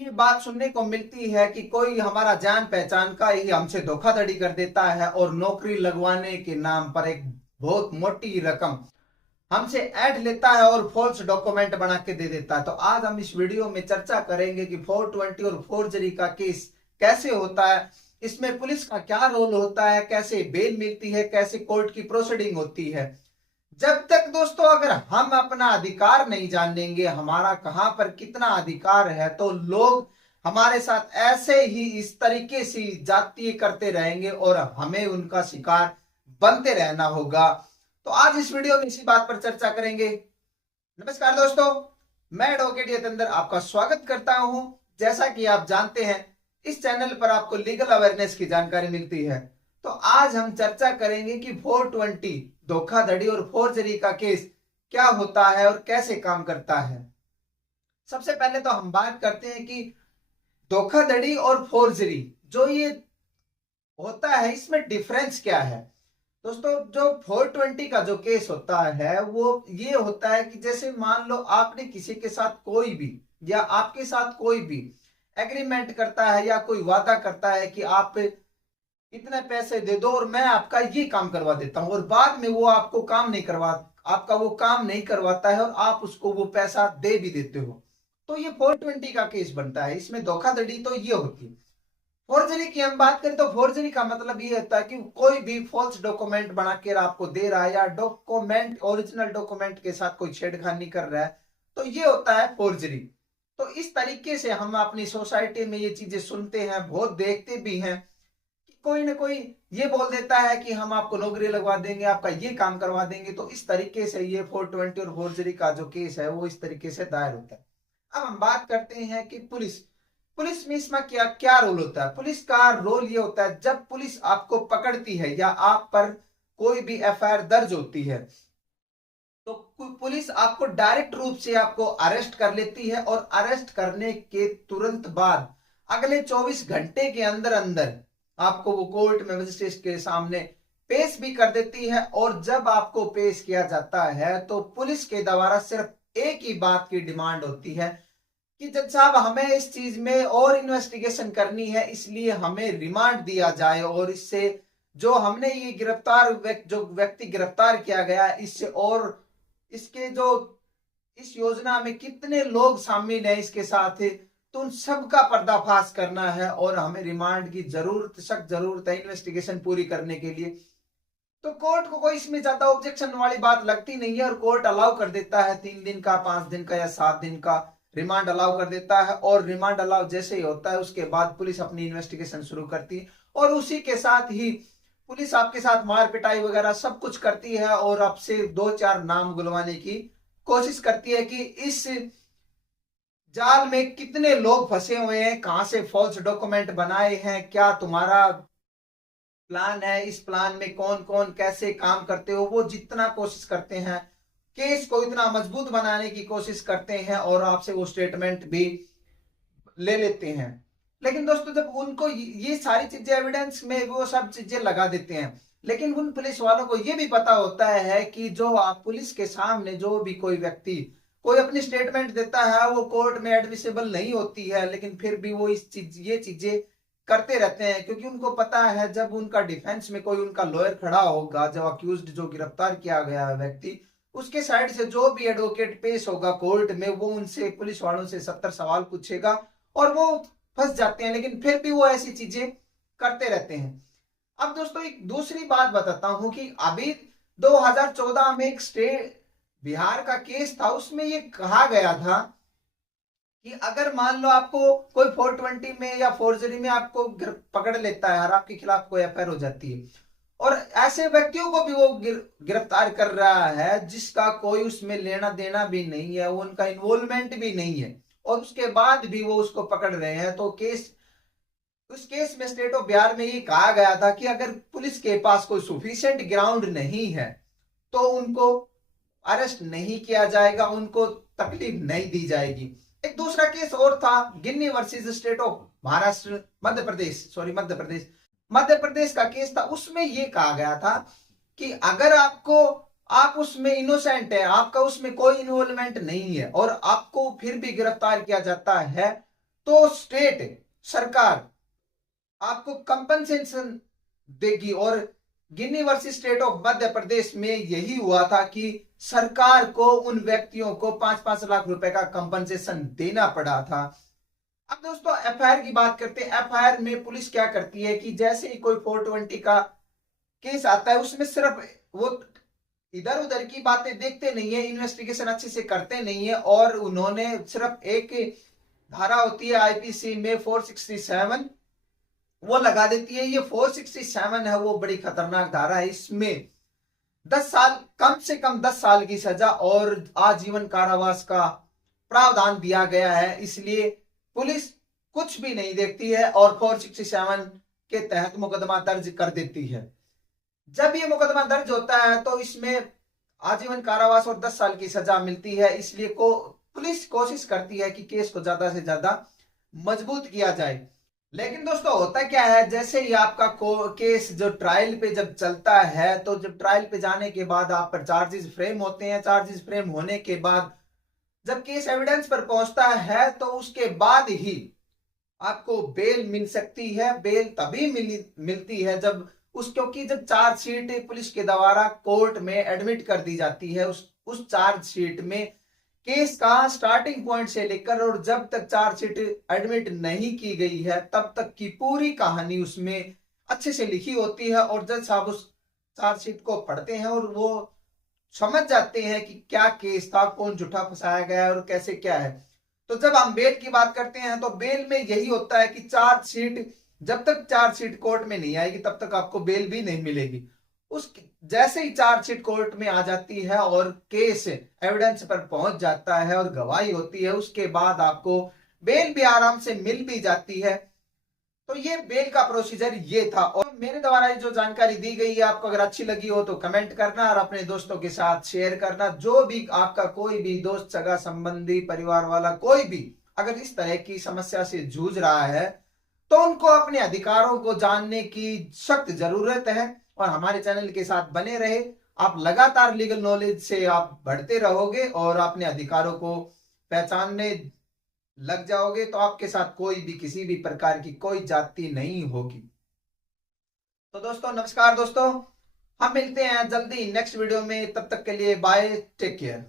ये बात सुनने को मिलती है कि कोई हमारा जान पहचान का ही हमसे धोखाधड़ी कर देता है और नौकरी लगवाने के नाम पर एक बहुत मोटी रकम हमसे ऐड लेता है और फॉल्स डॉक्यूमेंट बना के दे देता है। तो आज हम इस वीडियो में चर्चा करेंगे कि 420 और फोर्जरी का केस कैसे होता है, इसमें पुलिस का क्या रोल होता है, कैसे बेल मिलती है, कैसे कोर्ट की प्रोसीडिंग होती है। जब तक दोस्तों अगर हम अपना अधिकार नहीं जानेंगे, हमारा कहां पर कितना अधिकार है, तो लोग हमारे साथ ऐसे ही इस तरीके से जातीय करते रहेंगे और हमें उनका शिकार बनते रहना होगा। तो आज इस वीडियो में इसी बात पर चर्चा करेंगे। नमस्कार दोस्तों, मैं एडवोकेट यतेंद्र आपका स्वागत करता हूं। जैसा कि आप जानते हैं, इस चैनल पर आपको लीगल अवेयरनेस की जानकारी मिलती है। तो आज हम चर्चा करेंगे कि 420 धोखाधड़ी और फोर्जरी का केस क्या होता है और कैसे काम करता है। सबसे पहले तो हम बात करते हैं कि धोखाधड़ी और फोर्जरी जो ये होता है, इसमें डिफरेंस क्या है। दोस्तों, जो 420 का जो केस होता है वो ये होता है कि जैसे मान लो आपने किसी के साथ कोई भी या आपके साथ कोई भी एग्रीमेंट करता है या कोई वादा करता है कि आप इतने पैसे दे दो और मैं आपका ये काम करवा देता हूं, और बाद में वो आपको काम नहीं करवा आपका वो काम नहीं करवाता है और आप उसको वो पैसा दे भी देते हो, तो ये 420 का केस बनता है। इसमें धोखाधड़ी तो ये होती है। फोर्जरी की हम बात करें तो फोर्जरी का मतलब ये होता है कि कोई भी फॉल्स डॉक्यूमेंट बना के आपको दे रहा है या डॉक्यूमेंट ओरिजिनल डॉक्यूमेंट के साथ कोई छेड़खानी कर रहा है, तो ये होता है फोर्जरी। तो इस तरीके से हम अपनी सोसाइटी में ये चीजें सुनते हैं, बहुत देखते भी हैं कि कोई ना कोई ये बोल देता है कि हम आपको नौकरी लगवा देंगे, आपका ये काम करवा देंगे। तो इस तरीके से ये 420 और फोर्जरी का जो केस है वो इस तरीके से दायर होता है। अब हम बात करते हैं कि पुलिस पुलिस में इसमें क्या क्या रोल होता है। पुलिस का रोल ये होता है, जब पुलिस आपको पकड़ती है या आप पर कोई भी एफआईआर दर्ज होती है, तो पुलिस आपको डायरेक्ट रूप से आपको अरेस्ट कर लेती है और अरेस्ट करने के तुरंत बाद अगले 24 घंटे के अंदर अंदर आपको वो कोर्ट में मजिस्ट्रेट के सामने पेश भी कर देती है। और जब आपको पेश किया जाता है तो पुलिस के द्वारा सिर्फ एक ही बात की डिमांड होती है कि जज साहब, हमें इस चीज में और इन्वेस्टिगेशन करनी है, इसलिए हमें रिमांड दिया जाए और इससे जो हमने ये जो व्यक्ति गिरफ्तार किया गया है, इससे और इसके जो इस योजना में कितने लोग शामिल हैं इसके साथ, तो उन सबका पर्दाफाश करना है और हमें रिमांड की सख्त जरूरत है इन्वेस्टिगेशन पूरी करने के लिए। तो कोर्ट को कोई इसमें ज्यादा ऑब्जेक्शन वाली बात लगती नहीं है और कोर्ट अलाउ कर देता है 3 दिन का, 5 दिन का या 7 दिन का रिमांड अलाउ कर देता है। और रिमांड अलाउ जैसे ही होता है उसके बाद पुलिस अपनी इन्वेस्टिगेशन शुरू करती है और उसी के साथ ही पुलिस आपके साथ मार पिटाई वगैरह सब कुछ करती है और आपसे 2-4 नाम गुलवाने की कोशिश करती है कि इस जाल में कितने लोग फंसे हुए हैं, कहां से फॉल्स डॉक्यूमेंट बनाए हैं, क्या तुम्हारा प्लान है, इस प्लान में कौन कौन कैसे काम करते हो। वो जितना कोशिश करते हैं, केस को इतना मजबूत बनाने की कोशिश करते हैं और आपसे वो स्टेटमेंट भी ले लेते हैं। लेकिन दोस्तों, जब उनको ये सारी चीजें एविडेंस में वो सब चीजें लगा देते हैं, लेकिन उन पुलिस वालों को ये भी पता होता है कि जो आप पुलिस के सामने जो भी कोई व्यक्ति कोई अपनी स्टेटमेंट देता है वो कोर्ट में एडमिसिबल नहीं होती है, लेकिन फिर भी वो ये चीजें करते रहते हैं, क्योंकि उनको पता है जब उनका डिफेंस में कोई उनका लॉयर खड़ा होगा, जब अक्यूज्ड जो गिरफ्तार किया गया है व्यक्ति, उसके साइड से जो भी एडवोकेट पेश होगा कोर्ट में, वो उनसे पुलिस वालों से 70 सवाल पूछेगा और वो फंस जाते हैं। लेकिन फिर भी वो ऐसी चीजें करते रहते हैं। अब दोस्तों, एक दूसरी बात बताता हूं कि अभी 2014 में एक स्टेट बिहार का केस था, उसमें ये कहा गया था कि अगर मान लो आपको कोई 420 में या फोर्जरी में आपको पकड़ लेता है और आपके खिलाफ कोई एफआईआर हो जाती है और ऐसे व्यक्तियों को भी वो गिरफ्तार कर रहा है जिसका कोई उसमें लेना देना भी नहीं है, वो उनका इन्वॉल्वमेंट भी नहीं है, और उसके बाद भी वो उसको पकड़ रहे हैं, तो उस केस में स्टेट ऑफ बिहार में ये कहा गया था कि अगर पुलिस के पास कोई सुफिशिएंट ग्राउंड नहीं है तो उनको अरेस्ट नहीं किया जाएगा, उनको तकलीफ नहीं दी जाएगी। एक दूसरा केस और था, गिन्नी versus state of Maharashtra Madhya Pradesh का केस था। उसमें यह कहा गया था कि अगर आप उसमें इनोसेंट है, आपका उसमें कोई इन्वॉल्वमेंट नहीं है और आपको फिर भी गिरफ्तार किया जाता है, तो स्टेट सरकार आपको कंपनसेशन देगी। और गिनी versus state of Madhya Pradesh में यही हुआ था कि सरकार को उन व्यक्तियों को 5-5 लाख रुपए का कंपनसेशन देना पड़ा था। अब दोस्तों एफआईआर की बात करते हैं। एफआईआर में पुलिस क्या करती है कि जैसे ही कोई 420 का केस आता है उसमें सिर्फ वो इधर उधर की बातें देखते नहीं है, इन्वेस्टिगेशन अच्छे से करते नहीं है, और उन्होंने सिर्फ एक धारा होती है आईपीसी में 467 वो लगा देती है। ये 467 है वो बड़ी खतरनाक धारा है। इसमें 10 साल, कम से कम 10 साल की सजा और आजीवन कारावास का प्रावधान दिया गया है। इसलिए पुलिस कुछ भी नहीं देखती है और 467 के तहत मुकदमा दर्ज कर देती है। जब ये मुकदमा दर्ज होता है तो इसमें आजीवन कारावास और 10 साल की सजा मिलती है। इसलिए पुलिस कोशिश करती है कि केस को ज्यादा से ज्यादा मजबूत किया जाए। लेकिन दोस्तों होता क्या है, जैसे ही आपका केस जो ट्रायल पे जब चलता है, तो जब ट्रायल पे जाने के बाद आप पर चार्जेस फ्रेम होते हैं। चार्जेस फ्रेम होने के बाद जब केस एविडेंस पर पहुंचता है तो उसके बाद ही आपको बेल मिल सकती है। बेल तभी मिलती है जब क्योंकि जब चार्जशीट पुलिस के द्वारा कोर्ट में एडमिट कर दी जाती है, उस चार्जशीट में केस का स्टार्टिंग पॉइंट से लेकर और जब तक चार्जशीट एडमिट नहीं की गई है तब तक की पूरी कहानी उसमें अच्छे से लिखी होती है। और जज साहब उस चार्जशीट को पढ़ते हैं और वो समझ जाते हैं कि क्या केस था, कौन झूठा फंसाया गया है और कैसे क्या है। तो जब हम बेल की बात करते हैं तो बेल में यही होता है कि चार्जशीट, जब तक चार्जशीट कोर्ट में नहीं आएगी तब तक आपको बेल भी नहीं मिलेगी। उस जैसे ही चार्जशीट कोर्ट में आ जाती है और केस एविडेंस पर पहुंच जाता है और गवाही होती है, उसके बाद आपको बेल भी आराम से मिल भी जाती है। तो ये बेल का प्रोसीजर ये था। और मेरे द्वारा जो जानकारी दी गई है आपको अगर अच्छी लगी हो तो कमेंट करना और अपने दोस्तों के साथ शेयर करना। जो भी आपका कोई भी दोस्त, सगा संबंधी, परिवार वाला कोई भी अगर इस तरह की समस्या से जूझ रहा है तो उनको अपने अधिकारों को जानने की सख्त जरूरत है। और हमारे चैनल के साथ बने रहे। आप लगातार लीगल नॉलेज से आप बढ़ते रहोगे और अपने अधिकारों को पहचानने लग जाओगे तो आपके साथ कोई भी किसी भी प्रकार की कोई जाति नहीं होगी। तो दोस्तों नमस्कार दोस्तों, हम मिलते हैं जल्दी नेक्स्ट वीडियो में। तब तक के लिए बाय, टेक केयर।